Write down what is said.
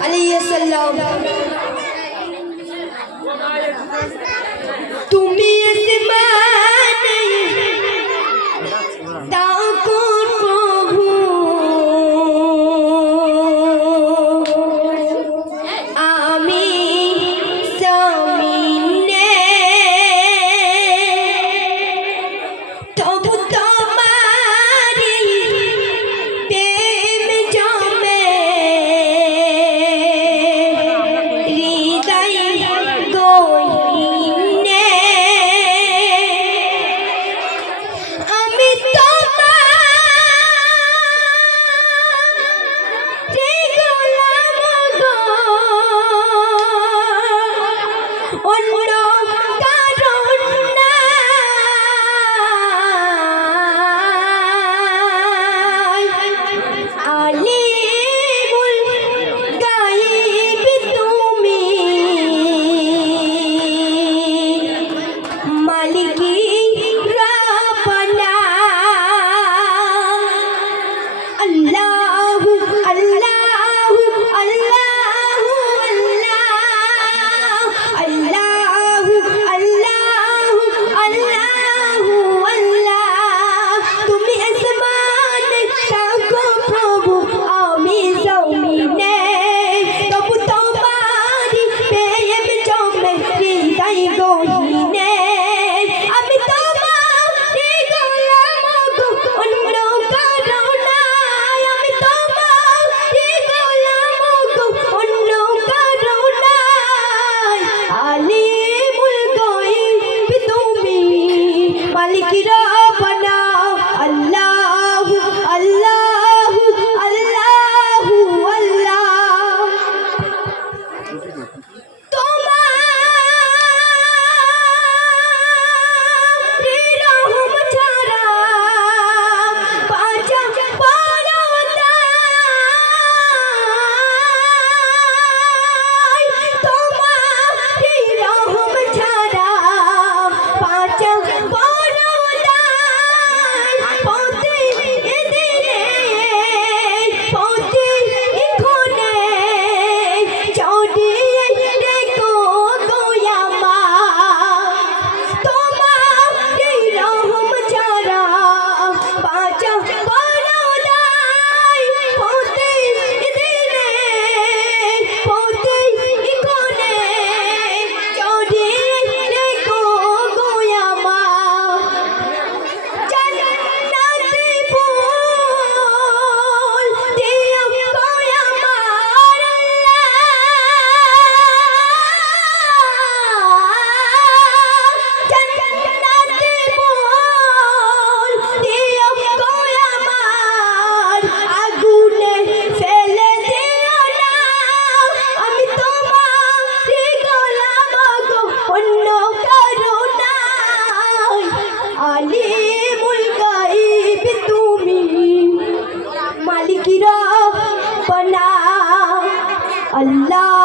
阿丽 oh no! liquidó. Allah.